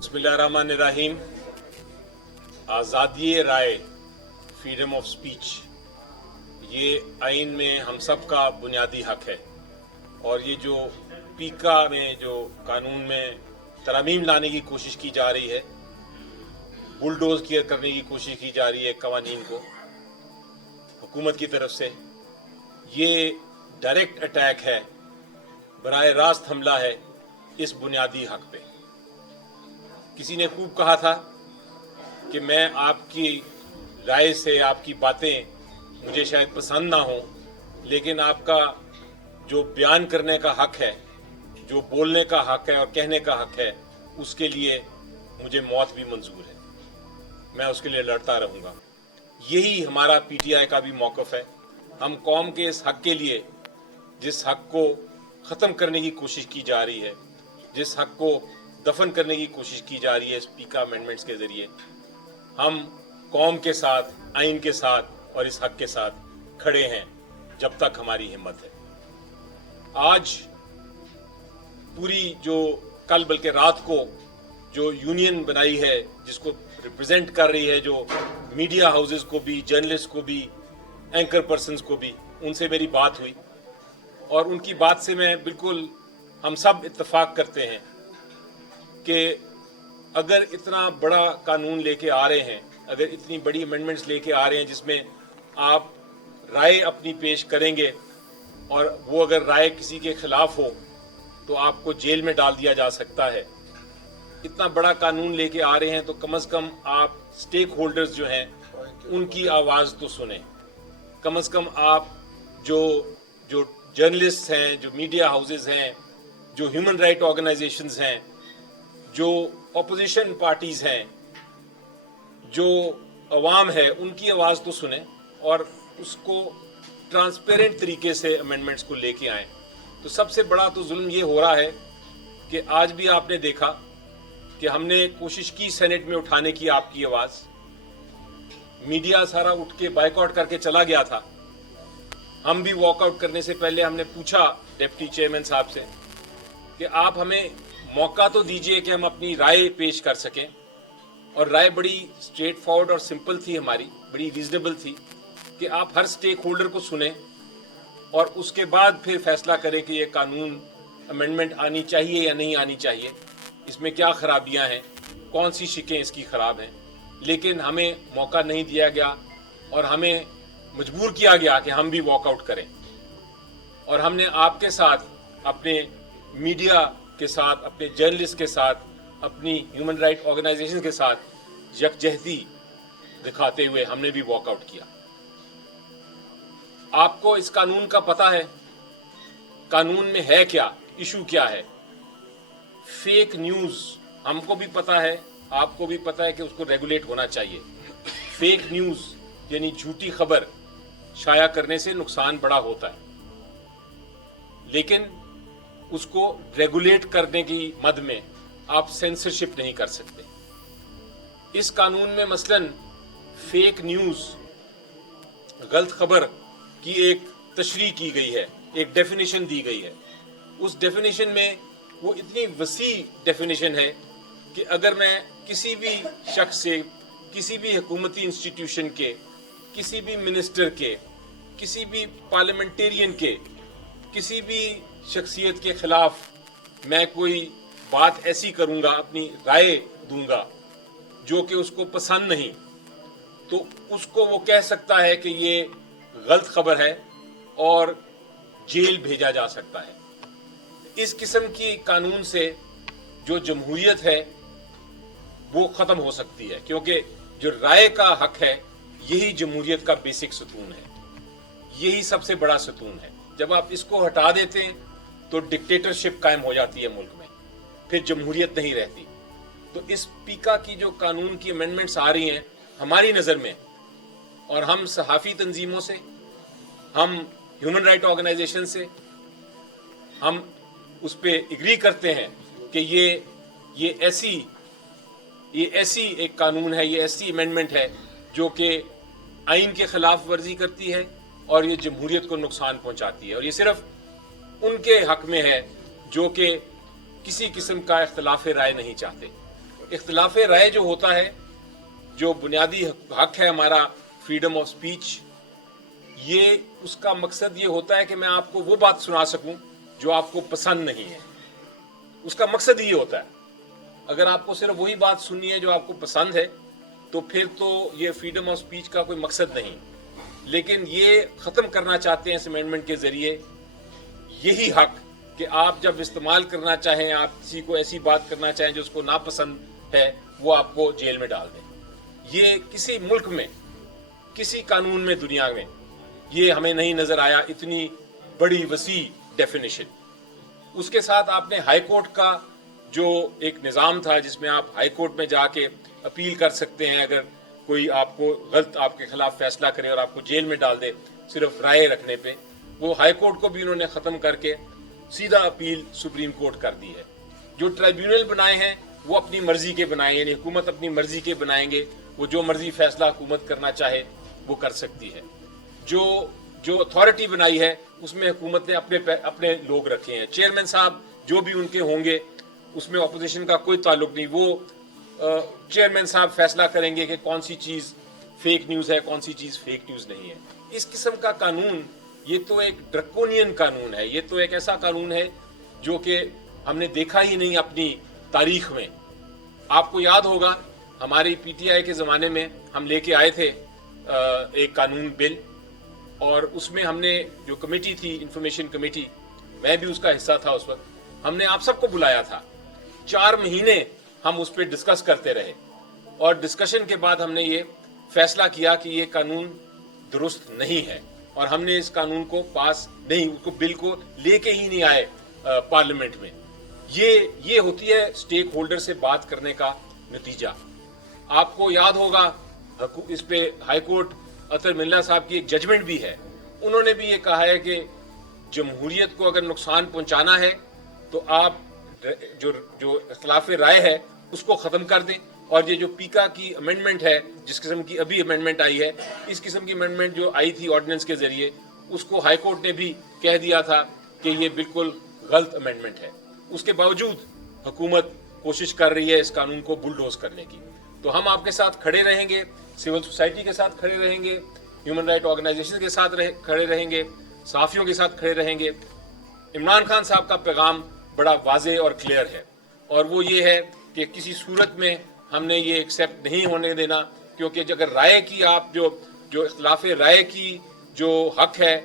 बिस्मिल्लाहिर्रहमानिर्रहीम। आज़ादी राय, freedom of speech, ये आइन में हम सब का बुनियादी हक है। और ये जो पीका में जो कानून में तरमीम लाने की कोशिश की जा रही है, बुलडोज करने की कोशिश की जा रही है कवानीन को हुकूमत की तरफ से, ये डायरेक्ट अटैक है, बराह रास्त हमला है इस बुनियादी हक पे। किसी ने खूब कहा था कि मैं आपकी राय से, आपकी बातें मुझे शायद पसंद ना हो, लेकिन आपका जो बयान करने का हक है, जो बोलने का हक है और कहने का हक है, उसके लिए मुझे मौत भी मंजूर है, मैं उसके लिए लड़ता रहूँगा। यही हमारा पीटीआई का भी मौक़िफ़ है। हम कौम के इस हक के लिए, जिस हक को ख़त्म करने की कोशिश की जा रही है, जिस हक को दफन करने की कोशिश की जा रही है स्पीकर अमेंडमेंट्स के ज़रिए, हम कौम के साथ, आइन के साथ और इस हक के साथ खड़े हैं जब तक हमारी हिम्मत है। आज पूरी जो कल बल्कि रात को जो यूनियन बनाई है, जिसको रिप्रेजेंट कर रही है, जो मीडिया हाउसेस को भी, जर्नलिस्ट को भी, एंकर पर्सन्स को भी, उनसे मेरी बात हुई और उनकी बात से मैं बिल्कुल, हम सब इत्तेफाक करते हैं कि अगर इतना बड़ा कानून लेके आ रहे हैं, अगर इतनी बड़ी अमेंडमेंट्स लेके आ रहे हैं जिसमें आप राय अपनी पेश करेंगे और वो अगर राय किसी के खिलाफ हो तो आपको जेल में डाल दिया जा सकता है, इतना बड़ा कानून लेके आ रहे हैं तो कम से कम आप स्टेक होल्डर्स जो हैं उनकी आवाज़ तो सुने। कम से कम आप जो जर्नलिस्ट हैं, जो मीडिया हाउसेस हैं, जो ह्यूमन राइट ऑर्गेनाइजेशंस हैं, जो अपोजिशन पार्टीज़ हैं, जो अवाम है, उनकी आवाज़ तो सुने और उसको ट्रांसपेरेंट तरीके से अमेंडमेंट्स को लेके आएँ। तो सबसे बड़ा तो जुल्म ये हो रहा है कि आज भी आपने देखा कि हमने कोशिश की सेनेट में उठाने की आपकी आवाज़, मीडिया सारा उठ के बायकॉट करके चला गया था। हम भी वॉकआउट करने से पहले हमने पूछा डिप्टी चेयरमैन साहब से कि आप हमें मौका तो दीजिए कि हम अपनी राय पेश कर सकें। और राय बड़ी स्ट्रेट फॉरवर्ड और सिंपल थी हमारी, बड़ी रीजनेबल थी कि आप हर स्टेक होल्डर को सुने और उसके बाद फिर फैसला करें कि ये कानून अमेंडमेंट आनी चाहिए या नहीं आनी चाहिए, इसमें क्या खराबियां हैं, कौन सी शिकें इसकी ख़राब हैं। लेकिन हमें मौका नहीं दिया गया और हमें मजबूर किया गया कि हम भी वॉकआउट करें। और हमने आपके साथ, अपने मीडिया के साथ, अपने जर्नलिस्ट के साथ, अपनी ह्यूमन राइट ऑर्गेनाइजेशन के साथ यकजहती दिखाते हुए हमने भी वॉकआउट किया। आपको इस कानून का पता है, कानून में है क्या, इशू क्या है। फेक न्यूज़ हमको भी पता है, आपको भी पता है कि उसको रेगुलेट होना चाहिए। फेक न्यूज़ यानी झूठी खबर शाया करने से नुकसान बड़ा होता है, लेकिन उसको रेगुलेट करने की मद में आप सेंसरशिप नहीं कर सकते। इस कानून में मसलन फेक न्यूज़, गलत खबर की एक तशरीह की गई है, एक डेफिनेशन दी गई है। उस डेफिनेशन में वो इतनी वसी डेफिनेशन है कि अगर मैं किसी भी शख्स से, किसी भी हुकूमती इंस्टीट्यूशन के, किसी भी मिनिस्टर के, किसी भी पार्लियामेंटेरियन के, किसी भी शख्सियत के खिलाफ मैं कोई बात ऐसी करूंगा, अपनी राय दूंगा जो कि उसको पसंद नहीं, तो उसको वो कह सकता है कि ये गलत खबर है और जेल भेजा जा सकता है। इस किस्म की कानून से जो जमहूरियत है वो ख़त्म हो सकती है, क्योंकि जो राय का हक है यही जमहूरियत का बेसिक सतून है, यही सबसे बड़ा सतून है। जब आप इसको हटा देते हैं तो डिक्टेटरशिप कायम हो जाती है मुल्क में, फिर जमहूरियत नहीं रहती। तो इस पीका की जो कानून की अमेंडमेंट्स आ रही हैं हमारी नज़र में, और हम सहाफ़ी तंजीमों से, हम ह्यूमन राइट ऑर्गेनाइजेशन से, हम उस पर एग्री करते हैं कि ये ऐसी एक कानून है, ये ऐसी अमेंडमेंट है जो कि आइन के खिलाफ वर्जी करती है और ये जमहूरियत को नुकसान पहुंचाती है। और ये सिर्फ उनके हक में है जो कि किसी किस्म का इख्तिलाफ राय नहीं चाहते। इख्तिलाफ राय जो होता है, जो बुनियादी हक है हमारा फ्रीडम ऑफ स्पीच, ये उसका मकसद ये होता है कि मैं आपको वो बात सुना सकूं जो आपको पसंद नहीं है। उसका मकसद ये होता है। अगर आपको सिर्फ वही बात सुननी है जो आपको पसंद है, तो फिर तो ये फ्रीडम ऑफ स्पीच का कोई मकसद नहीं। लेकिन ये ख़त्म करना चाहते हैं इस अमेंडमेंट के ज़रिए यही हक कि आप जब इस्तेमाल करना चाहें, आप किसी को ऐसी बात करना चाहें जो उसको नापसंद है, वो आपको जेल में डाल दें। ये किसी मुल्क में, किसी कानून में दुनिया में ये हमें नहीं नज़र आया, इतनी बड़ी वसी डेफिनेशन। उसके साथ आपने हाई कोर्ट का जो एक निज़ाम था जिसमें आप हाई कोर्ट में जाके अपील कर सकते हैं अगर कोई आपको गलत आपके खिलाफ फैसला करे और आपको जेल में डाल दे सिर्फ राय रखने पे, वो हाई कोर्ट को भी उन्होंने ख़त्म करके सीधा अपील सुप्रीम कोर्ट कर दी है। जो ट्राइब्यूनल बनाए हैं वो अपनी मर्जी के बनाए, यानी हुकूमत अपनी मर्जी के बनाएंगे, वो जो मर्जी फैसला हुकूमत करना चाहे वो कर सकती है। जो अथॉरिटी बनाई है उसमें हुकूमत ने अपने लोग रखे हैं। चेयरमैन साहब जो भी उनके होंगे उसमें अपोजिशन का कोई ताल्लुक नहीं, वो चेयरमैन साहब फैसला करेंगे कि कौन सी चीज़ फेक न्यूज़ है, कौन सी चीज़ फेक न्यूज़ नहीं है। इस किस्म का कानून ये तो एक ड्रकोनियन कानून है, ये तो एक ऐसा कानून है जो कि हमने देखा ही नहीं अपनी तारीख में। आपको याद होगा हमारी पीटीआई के ज़माने में हम लेके आए थे एक कानून बिल, और उसमें हमने जो कमेटी थी, इंफॉर्मेशन कमेटी, मैं भी उसका हिस्सा था उस वक्त, हमने आप सबको बुलाया था। 4 महीने हम उस पर डिस्कस करते रहे और डिस्कशन के बाद हमने ये फैसला किया कि ये कानून दुरुस्त नहीं है और हमने इस कानून को पास नहीं, उसको बिल को लेके ही नहीं आए पार्लियामेंट में। ये होती है स्टेक होल्डर से बात करने का नतीजा। आपको याद होगा इस पे हाई कोर्ट अतर मिल्ला साहब की एक जजमेंट भी है, उन्होंने भी ये कहा है कि जमहूरियत को अगर नुकसान पहुंचाना है तो आप जो इख्तिलाफ राय है उसको ख़त्म कर दें। और ये जो पीका की अमेंडमेंट है, जिस किस्म की अभी अमेंडमेंट आई है, इस किस्म की अमेंडमेंट जो आई थी ऑर्डिनेंस के ज़रिए, उसको हाई कोर्ट ने भी कह दिया था कि ये बिल्कुल गलत अमेंडमेंट है। उसके बावजूद हुकूमत कोशिश कर रही है इस कानून को बुलडोज करने की। तो हम आपके साथ खड़े रहेंगे, सिविल सोसाइटी के साथ खड़े रहेंगे, ह्यूमन राइट ऑर्गेनाइजेशन के साथ खड़े रहेंगे, सहाफ़ियों के साथ खड़े रहेंगे। इमरान खान साहब का पैगाम बड़ा वाज़े और क्लियर है, और वो ये है कि किसी सूरत में हमने ये एक्सेप्ट नहीं होने देना, क्योंकि अगर राय की आप जो इख्तिलाफ राय की जो हक है,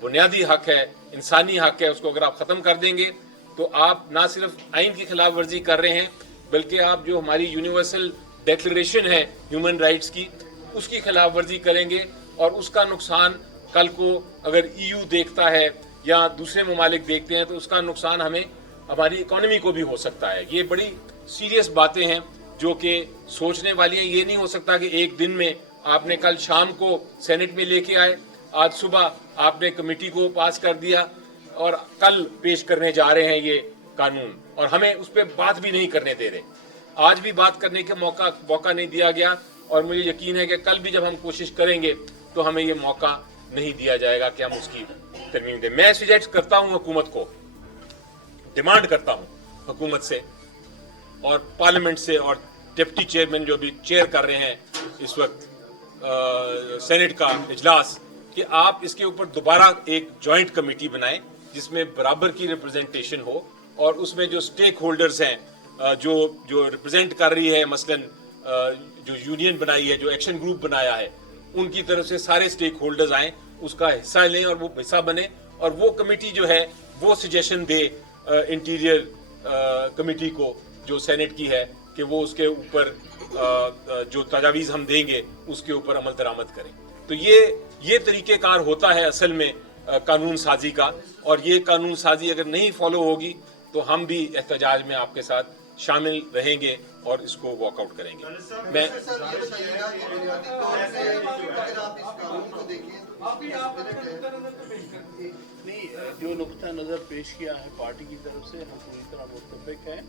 बुनियादी हक है, इंसानी हक है, उसको अगर आप ख़त्म कर देंगे तो आप ना सिर्फ आइन की खिलाफ वर्जी कर रहे हैं, बल्कि आप जो हमारी यूनिवर्सल डिक्लेरेशन है ह्यूमन राइट्स की, उसकी खिलाफ वर्जी करेंगे। और उसका नुकसान कल को अगर EU देखता है या दूसरे ममालिक देखते हैं तो उसका नुकसान हमारी इकोनॉमी को भी हो सकता है। ये बड़ी सीरियस बातें हैं जो कि सोचने वाली हैं। ये नहीं हो सकता कि एक दिन में आपने कल शाम को सेनेट में लेके आए, आज सुबह आपने कमेटी को पास कर दिया और कल पेश करने जा रहे हैं ये कानून, और हमें उस पर बात भी नहीं करने दे रहे। आज भी बात करने का मौका नहीं दिया गया, और मुझे यकीन है कि कल भी जब हम कोशिश करेंगे तो हमें ये मौका नहीं दिया जाएगा कि हम उसकी तरमीम दें। मैं सजेस्ट करता हूँ हुकूमत को, डिमांड करता हूँ हुकूमत से और पार्लियामेंट से और डिप्टी चेयरमैन जो भी चेयर कर रहे हैं इस वक्त सेनेट का इजलास, कि आप इसके ऊपर दोबारा एक जॉइंट कमेटी बनाएं जिसमें बराबर की रिप्रेजेंटेशन हो, और उसमें जो स्टेक होल्डर्स हैं जो रिप्रेजेंट कर रही है, मसलन जो यूनियन बनाई है, जो एक्शन ग्रुप बनाया है, उनकी तरफ से सारे स्टेक होल्डर्स आएँ, उसका हिस्सा लें और वो हिस्सा बने, और वो कमेटी जो है वो सजेशन दे इंटीरियर कमेटी को जो सेनेट की है कि वो उसके ऊपर जो तजावीज़ हम देंगे उसके ऊपर अमल दरामद करें। तो ये तरीक़ेकार होता है असल में कानून साजी का, और ये कानून साजी अगर नहीं फॉलो होगी तो हम भी एहतजाज में आपके साथ शामिल रहेंगे और इसको वॉकआउट करेंगे। मैं नहीं, जो नुक्ता नज़र पेश किया है पार्टी की तरफ से हम पूरी तरह मुत्तफ़िक हैं,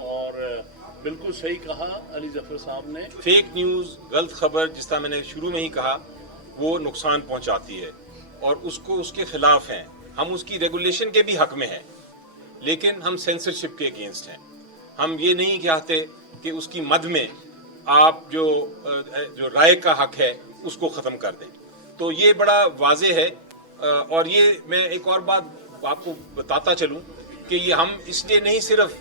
और बिल्कुल सही कहा अली ज़फ़र साहब ने। फेक न्यूज़, गलत खबर, जिस तरह मैंने शुरू में ही कहा, वो नुकसान पहुंचाती है और उसके खिलाफ हैं। हम उसकी रेगुलेशन के भी हक में हैं, लेकिन हम सेंसरशिप के अगेंस्ट हैं। हम ये नहीं चाहते کہ اس کی مد میں آپ جو رائے کا حق ہے اس کو ختم کر دیں. تو یہ بڑا واضح ہے. اور یہ میں ایک اور بات آپ کو بتاتا چلوں کہ یہ ہم اس لیے نہیں صرف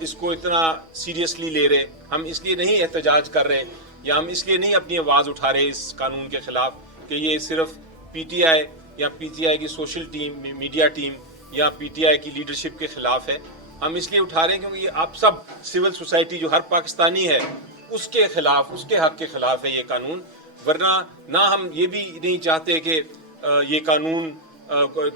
اس کو اتنا سیریسلی لے رہے, ہم اس لیے نہیں احتجاج کر رہے, یا ہم اس لیے نہیں اپنی آواز اٹھا رہے اس قانون کے خلاف کہ یہ صرف پی ٹی آئی یا پی ٹی آئی کی سوشل ٹیم, میڈیا ٹیم یا پی ٹی آئی کی لیڈرشپ کے خلاف ہے. ہم اس لیے اٹھا رہے ہیں کیونکہ یہ آپ سب سول سوسائٹی جو ہر پاکستانی ہے اس کے خلاف, اس کے حق کے خلاف ہے یہ قانون. ورنہ نہ ہم یہ بھی نہیں چاہتے کہ یہ قانون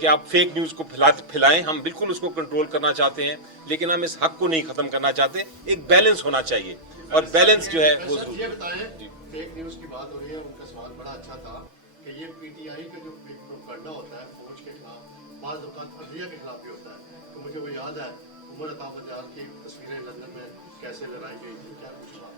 کہ آپ فیک نیوز کو پھیلائیں, ہم بالکل اس کو کنٹرول کرنا چاہتے ہیں, لیکن ہم اس حق کو نہیں ختم کرنا چاہتے. ایک بیلنس ہونا چاہیے, اور بیلنس جو ہے وہ یہ بتائیں, فیک نیوز کی بات ہو رہی ہے, ان کا سوال بڑا اچھا تھا کہ یہ پی ٹی آئی کا جو پروپیگنڈا ہوتا ہے فوج کے خلاف, بعض اوقات عدلیہ کے خلاف بھی ہوتا ہے. تو مجھے وہ یاد ہے عمر عطا فتیار کی تصویریں لندن میں کیسے لڑائی گئی تھی, کیا کچھ تھا.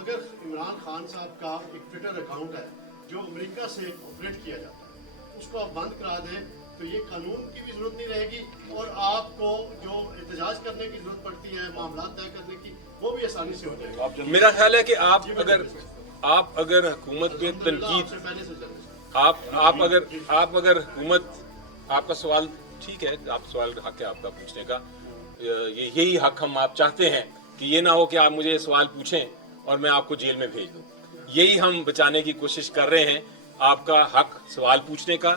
اگر عمران خان صاحب کا ایک ٹویٹر اکاؤنٹ ہے جو امریکہ سے آپریٹ کیا جاتا ہے, اس کو آپ بند کرا دیں تو یہ قانون کی بھی ضرورت نہیں رہے گی, اور آپ کو جو احتجاج کرنے کی ضرورت پڑتی ہے, معاملات طے کرنے کی, وہ بھی آسانی سے ہو جائے گا. میرا خیال ہے کہ آپ اگر حکومت پہ تنقید, آپ اگر حکومت, آپ کا سوال ٹھیک ہے, آپ سوال حق ہے آپ کا پوچھنے کا, یہی حق ہم آپ چاہتے ہیں کہ یہ نہ ہو کہ آپ مجھے سوال پوچھیں اور میں آپ کو جیل میں بھیج دوں. یہی ہم بچانے کی کوشش کر رہے ہیں. آپ کا حق سوال پوچھنے کا,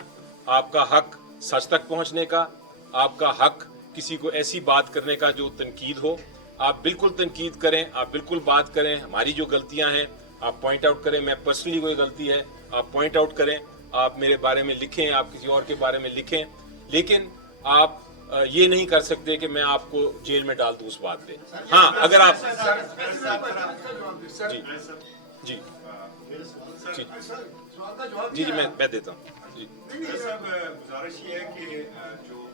آپ کا حق سچ تک پہنچنے کا, آپ کا حق کسی کو ایسی بات کرنے کا جو تنقید ہو. آپ بالکل تنقید کریں, آپ بالکل بات کریں, ہماری جو غلطیاں ہیں آپ پوائنٹ آؤٹ کریں. میں پرسنلی کوئی غلطی ہے آپ پوائنٹ آؤٹ کریں, آپ میرے بارے میں لکھیں, آپ کسی اور کے بارے میں لکھیں, لیکن آپ یہ نہیں کر سکتے کہ میں آپ کو جیل میں ڈال دوں اس بات پہ. ہاں اگر آپ جی جی میں دیتا ہوں. جی صاحب, گزارش یہ ہے کہ جو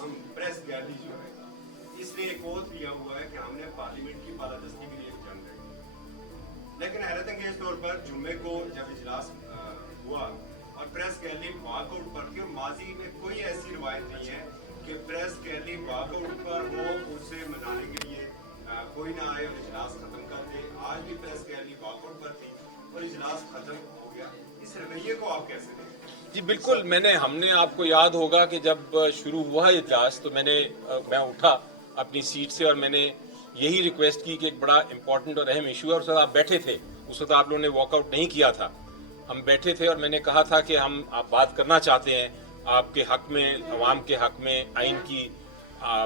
ہم پریس گیلری جو ہے اس نے ایک اوتھ لیا ہوا ہے کہ ہم نے پارلیمنٹ کی بالادستی کے لیے جنگ لڑی, لیکن حیرت انگیز طور پر جمعے کو جب اجلاس ہوا اور پریس گیلری واک آؤٹ پر کی, ماضی میں کوئی ایسی روایت نہیں ہے کہ پریس گیلری واک آؤٹ پر ہو, اسے منانے کے لیے کوئی نہ آئے اور اجلاس ختم کر دے. آج بھی پریس گیلری واک آؤٹ پر تھی اور اجلاس ختم ہو گیا. اس رویے کو آپ کیسے دیکھیں؟ جی بالکل, ہم نے آپ کو یاد ہوگا کہ جب شروع ہوا اجلاس تو میں اٹھا اپنی سیٹ سے اور میں نے یہی ریکویسٹ کی کہ ایک بڑا امپورٹنٹ اور اہم ایشو ہے, اور اس وقت آپ بیٹھے تھے, اس وقت آپ لوگوں نے واک آؤٹ نہیں کیا تھا, ہم بیٹھے تھے, اور میں نے کہا تھا کہ ہم آپ بات کرنا چاہتے ہیں آپ کے حق میں, عوام کے حق میں, آئین کی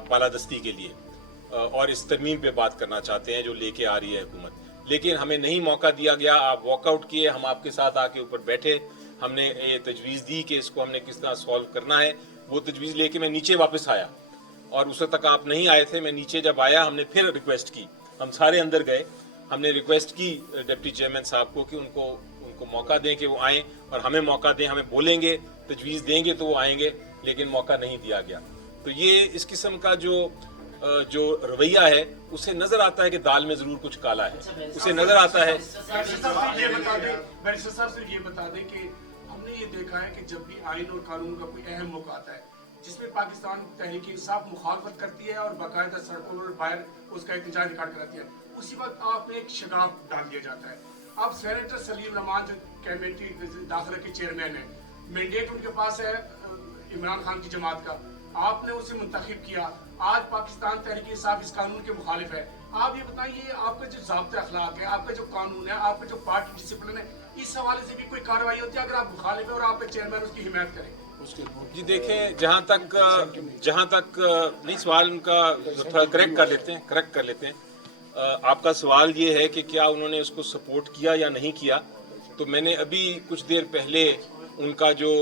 بالادستی کے لیے, اور اس ترمیم پہ بات کرنا چاہتے ہیں جو لے کے آ رہی ہے حکومت. لیکن ہمیں نہیں موقع دیا گیا, آپ واک آؤٹ کیے, ہم آپ کے ساتھ آ کے اوپر بیٹھے, ہم نے یہ تجویز دی کہ اس کو ہم نے کس طرح سالو کرنا ہے. وہ تجویز لے کے میں نیچے واپس آیا, اور اس وقت تک آپ نہیں آئے تھے. میں نیچے جب آیا ہم نے پھر ریکویسٹ کی, ہم سارے اندر گئے, ہم نے ریکویسٹ کی ڈپٹی چیئرمین صاحب کو کہ ان کو موقع دیں کہ وہ آئیں اور ہمیں موقع دیں, ہمیں بولیں گے, تجویز دیں گے تو وہ آئیں گے, لیکن موقع نہیں دیا گیا. تو یہ اس قسم کا جو رویہ ہے اسے نظر آتا ہے کہ دال میں ضرور کچھ کالا ہے, اسے نظر آتا ہے. بیرسٹر صاحب صرف یہ بتا دیں کہ ہم نے یہ دیکھا ہے کہ جب بھی آئین اور قانون کا کوئی اہم موقع آتا ہے جس میں پاکستان تحریک انصاف مخالفت کرتی ہے اور باقاعدہ سڑکوں پر باہر اس کا احتجاج ریکارڈ کراتی ہے, اسی وقت آپ میں ایک شگاف ڈال دیا جاتا ہے. اب سینیٹر سلیم رحمان جو کمیٹی داخلہ کے چیئرمین ہیں, مینڈیٹ ان کے پاس ہے عمران خان کی جماعت کا, آپ نے اسے منتخب کیا, آج پاکستان تحریک انصاف اس قانون کے مخالف ہے. آپ یہ بتائیے آپ کا جو ضابطۂ اخلاق ہے, آپ کا جو قانون ہے, آپ کا جو پارٹی ڈسپلن ہے, اس حوالے سے بھی کوئی کارروائی ہوتی ہے اگر آپ مخالف ہیں اور آپ کا چیئرمین اس کی حمایت کریں؟ جی دیکھیں, جہاں تک نہیں, سوال ان کا تھوڑا کریکٹ کر لیتے ہیں. آپ کا سوال یہ ہے کہ کیا انہوں نے اس کو سپورٹ کیا یا نہیں کیا. تو میں نے ابھی کچھ دیر پہلے ان کا جو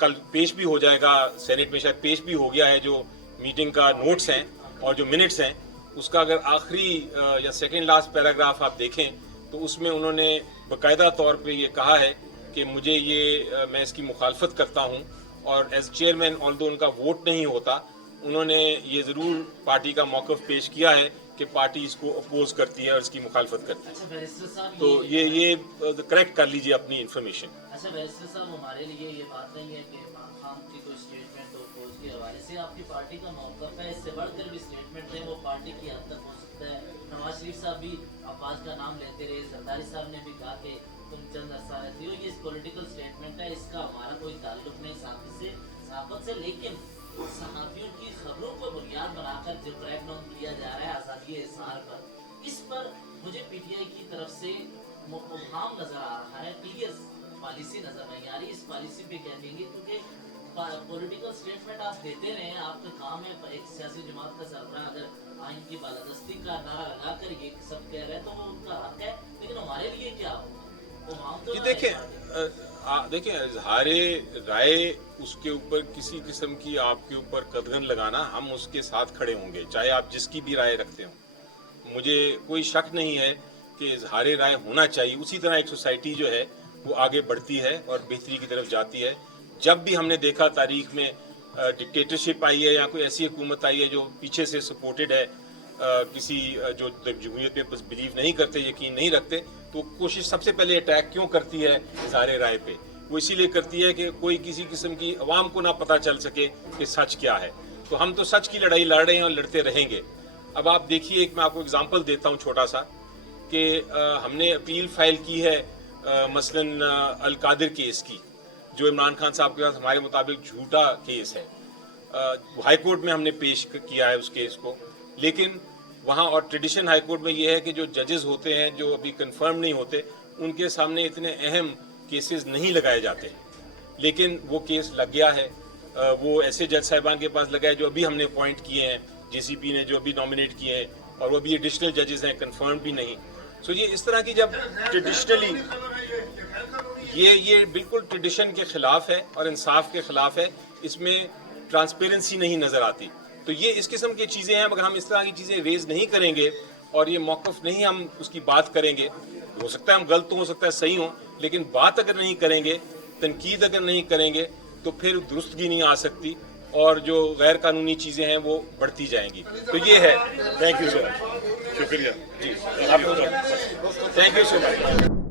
کل پیش بھی ہو جائے گا سینٹ میں, شاید پیش بھی ہو گیا ہے, جو میٹنگ کا نوٹس ہیں اور جو منٹس ہیں, اس کا اگر آخری یا سیکنڈ لاسٹ پیراگراف آپ دیکھیں تو اس میں انہوں نے باقاعدہ طور پہ یہ کہا ہے کہ مجھے میں اس کی مخالفت کرتا ہوں, اور ایز چیئرمین آلدو ان کا ووٹ نہیں ہوتا, انہوں نے یہ ضرور پارٹی کا موقف پیش کیا ہے کہ پارٹی اس کو اپوز کرتی ہے اور اس کی مخالفت کرتی ہے. تو یہ کریکٹ کر لیجئے اپنی انفارمیشن. اچھا بیرسٹر صاحب, ہمارے لیے یہ بات نہیں ہے کہ عمران خان کی کوئی اسٹیٹمنٹ ہو فوج کے حوالے سے, آپ کی پارٹی کا موقف ہے, اس سے بڑھ کر بھی اسٹیٹمنٹ ہے وہ پارٹی کی حد تک ہو سکتا ہے. शरीफ साहब भी अब्बास का नाम लेते रहे, जरदारी साहब ने भी कहा कि तुम चंद अरसा रहती हो, ये पॉलिटिकल स्टेटमेंट है, इसका हमारा कोई ताल्लुक नहीं सहाफत से, लेकिन सहाफियों की खबरों को बुनियाद बनाकर जो क्रैकडाउन किया जा रहा है आज़ादी इज़हार पर, इस पर मुझे पीटीआई की तरफ से मुबहम नजर आ रहा है, क्लियर पॉलिसी नजर नहीं आ रही। इस पॉलिसी पे क्या कहेंगे, क्योंकि पॉलिटिकल स्टेटमेंट आप देते रहे, आपका काम है, एक सियासी जमात का सरबराह अगर आइन की बालादस्ती का नारा लगा कर ये सब कह रहे हैं तो वो उनका हक है, लेकिन हमारे लिए क्या हो? तो देखिए इजहारे राय उसके ऊपर किसी किस्म की आपके ऊपर कदगन लगाना, हम उसके साथ खड़े होंगे, चाहे आप जिसकी भी राय रखते हो। मुझे कोई शक नहीं है कि इजहारे राय होना चाहिए। उसी तरह एक सोसाइटी जो है वो आगे बढ़ती है और बेहतरी की तरफ जाती है। जब भी हमने देखा तारीख में डिक्टेटरशिप आई है या कोई ऐसी हुकूमत आई है जो पीछे से सपोर्टेड है, किसी जो जमहूरियत पे बिलीव नहीं करते, यकीन नहीं रखते, तो कोशिश सबसे पहले अटैक क्यों करती है इज़हारे राय पे? वो इसीलिए करती है कि कोई किसी किस्म की अवाम को ना पता चल सके कि सच क्या है। तो हम तो सच की लड़ाई लड़ रहे हैं और लड़ते रहेंगे। अब आप देखिए, एक मैं आपको एग्जांपल देता हूँ छोटा सा, कि हमने अपील फाइल की है मसलन अल कादिर केस की, जो इमरान खान साहब के पास हमारे मुताबिक झूठा केस है। हाई कोर्ट में हमने पेश किया है उस केस को, लेकिन वहाँ और ट्रेडिशन हाई कोर्ट में ये है कि जो जजेस होते हैं जो अभी कंफर्म नहीं होते, उनके सामने इतने अहम केसेस नहीं लगाए जाते, लेकिन वो केस लग गया है। वो ऐसे जज साहिबान के पास लगा है जो अभी हमने अपॉइंट किए हैं, जेसीपी ने जो अभी नॉमिनेट किए हैं, और वो अभी एडिशनल जजेस हैं, कंफर्म भी नहीं। सो ये इस तरह की जब ट्रेडिशनली ये बिल्कुल ट्रेडिशन के खिलाफ है और इंसाफ के खिलाफ है, इसमें ट्रांसपेरेंसी नहीं नजर आती। तो ये इस किस्म की चीज़ें हैं। अगर हम इस तरह की चीज़ें रेज नहीं करेंगे और ये मौक़िफ़ नहीं हम उसकी बात करेंगे, हो सकता है हम गलत हो सकता है सही हो, लेकिन बात अगर नहीं करेंगे, तनकीद अगर नहीं करेंगे, तो फिर दुरुस्तगी नहीं आ सकती और जो गैर कानूनी चीज़ें हैं वो बढ़ती जाएंगी। तो ये है। Thank you so much. शुक्रिया जी, आपको थैंक यू सो मच।